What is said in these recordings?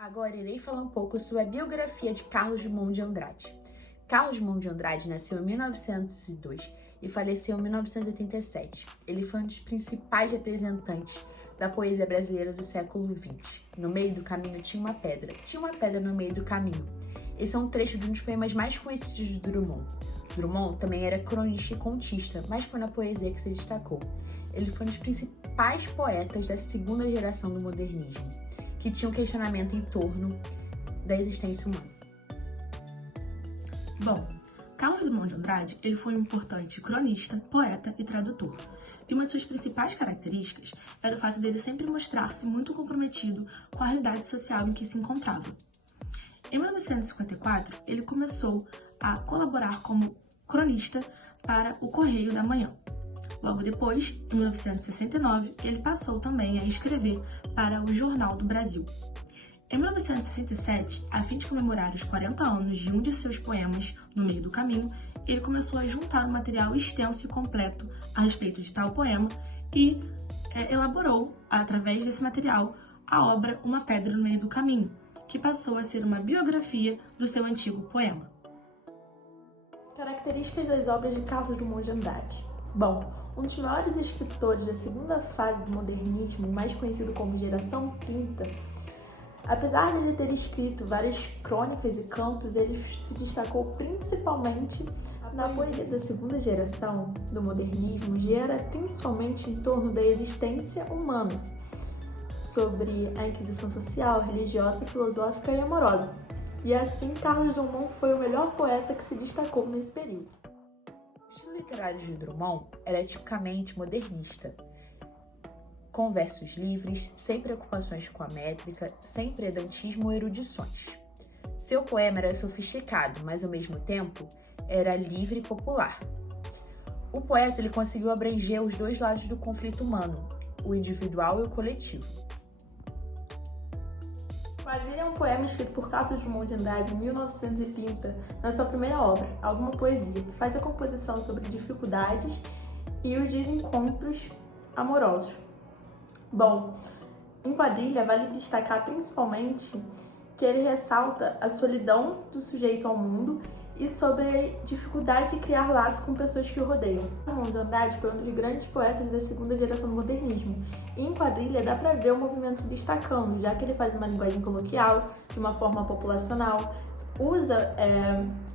Agora irei falar um pouco sobre a biografia de Carlos Drummond de Andrade. Carlos Drummond de Andrade nasceu em 1902 e faleceu em 1987. Ele foi um dos principais representantes da poesia brasileira do século XX. No meio do caminho tinha uma pedra. Tinha uma pedra no meio do caminho. Esse é um trecho de um dos poemas mais conhecidos de Drummond. Drummond também era cronista e contista, mas foi na poesia que se destacou. Ele foi um dos principais poetas da segunda geração do modernismo, que tinha um questionamento em torno da existência humana. Bom, Carlos Drummond de Andrade, ele foi um importante cronista, poeta e tradutor. E uma de suas principais características era o fato dele sempre mostrar-se muito comprometido com a realidade social em que se encontrava. Em 1954, ele começou a colaborar como cronista para o Correio da Manhã. Logo depois, em 1969, ele passou também a escrever para o Jornal do Brasil. Em 1967, a fim de comemorar os 40 anos de um de seus poemas, No Meio do Caminho, ele começou a juntar um material extenso e completo a respeito de tal poema e elaborou, através desse material, a obra Uma Pedra no Meio do Caminho, que passou a ser uma biografia do seu antigo poema. Características das obras de Carlos Drummond de Andrade. Bom, um dos maiores escritores da segunda fase do modernismo, mais conhecido como Geração 30, apesar de ele ter escrito várias crônicas e cantos, ele se destacou principalmente na poesia da segunda geração do modernismo, gira principalmente em torno da existência humana, sobre a inquisição social, religiosa, filosófica e amorosa. E assim, Carlos Drummond foi o melhor poeta que se destacou nesse período. O estilo literário de Drummond era tipicamente modernista, com versos livres, sem preocupações com a métrica, sem pedantismo ou erudições. Seu poema era sofisticado, mas ao mesmo tempo era livre e popular. O poeta ele conseguiu abranger os dois lados do conflito humano, o individual e o coletivo. Quadrilha é um poema escrito por Carlos Drummond de Andrade em 1930, na sua primeira obra, Alguma Poesia, que faz a composição sobre dificuldades e os desencontros amorosos. Bom, em Quadrilha vale destacar principalmente que ele ressalta a solidão do sujeito ao mundo e sobre a dificuldade de criar laços com pessoas que o rodeiam. Drummond de Andrade foi um dos grandes poetas da segunda geração do modernismo, e em Quadrilha dá para ver o movimento se destacando, já que ele faz uma linguagem coloquial, de uma forma populacional, usa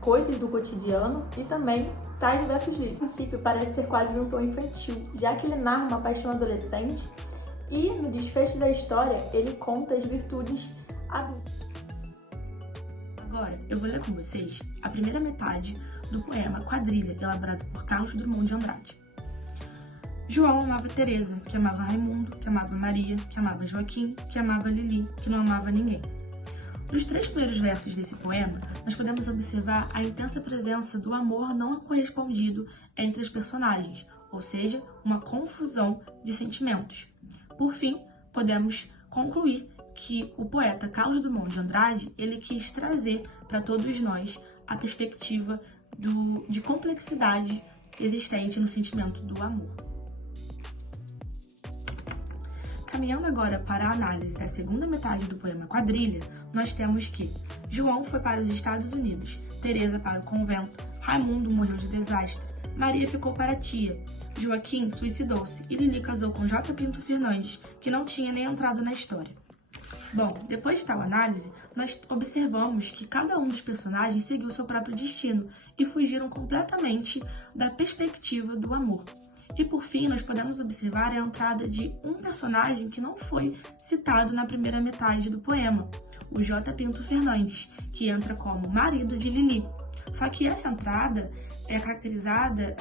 coisas do cotidiano e também traz diversos livros. No princípio parece ser quase um tom infantil, já que ele narra uma paixão adolescente e no desfecho da história ele conta as virtudes adultas. Agora, eu vou ler com vocês a primeira metade do poema Quadrilha, elaborado por Carlos Drummond de Andrade. João amava Teresa, que amava Raimundo, que amava Maria, que amava Joaquim, que amava Lili, que não amava ninguém. Nos 3 primeiros versos desse poema, nós podemos observar a intensa presença do amor não correspondido entre as personagens, ou seja, uma confusão de sentimentos. Por fim, podemos concluir que o poeta Carlos Drummond de Andrade ele quis trazer para todos nós a perspectiva de complexidade existente no sentimento do amor. Caminhando agora para a análise da segunda metade do poema Quadrilha, nós temos que João foi para os Estados Unidos, Teresa para o convento, Raimundo morreu de desastre, Maria ficou para a tia, Joaquim suicidou-se e Lili casou com J. Pinto Fernandes, que não tinha nem entrado na história. Bom, depois de tal análise, nós observamos que cada um dos personagens seguiu seu próprio destino e fugiram completamente da perspectiva do amor. E por fim, nós podemos observar a entrada de um personagem que não foi citado na primeira metade do poema, o J. Pinto Fernandes, que entra como marido de Lili. Só que essa entrada é caracterizada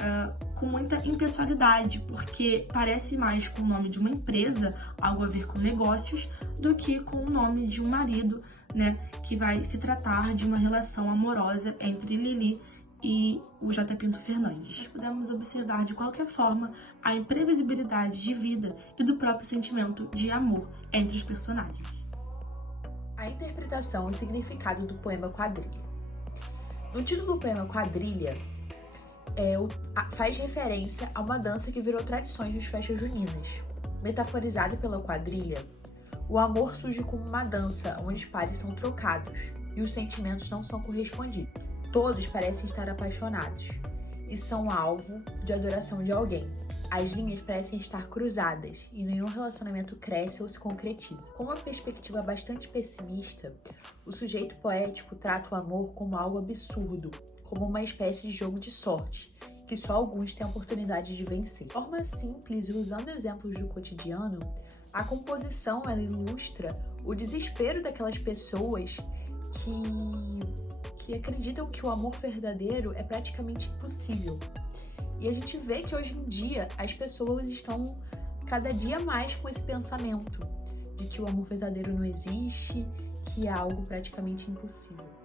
com muita impessoalidade, porque parece mais com o nome de uma empresa, algo a ver com negócios, do que com o nome de um marido, né, que vai se tratar de uma relação amorosa entre Lili e o J. Pinto Fernandes. Nós podemos observar, de qualquer forma, a imprevisibilidade de vida e do próprio sentimento de amor entre os personagens. A interpretação e significado do poema Quadrilha. No título do poema Quadrilha, faz referência a uma dança que virou tradições nas festas juninas. Metaforizada pela quadrilha, O amor surge como uma dança, onde os pares são trocados e os sentimentos não são correspondidos. Todos parecem estar apaixonados e são alvo de adoração de alguém. As linhas parecem estar cruzadas e nenhum relacionamento cresce ou se concretiza. Com uma perspectiva bastante pessimista, o sujeito poético trata o amor como algo absurdo, como uma espécie de jogo de sorte, que só alguns têm a oportunidade de vencer. De forma simples e usando exemplos do cotidiano, a composição ela ilustra o desespero daquelas pessoas que acreditam que o amor verdadeiro é praticamente impossível. E a gente vê que hoje em dia as pessoas estão cada dia mais com esse pensamento de que o amor verdadeiro não existe, que é algo praticamente impossível.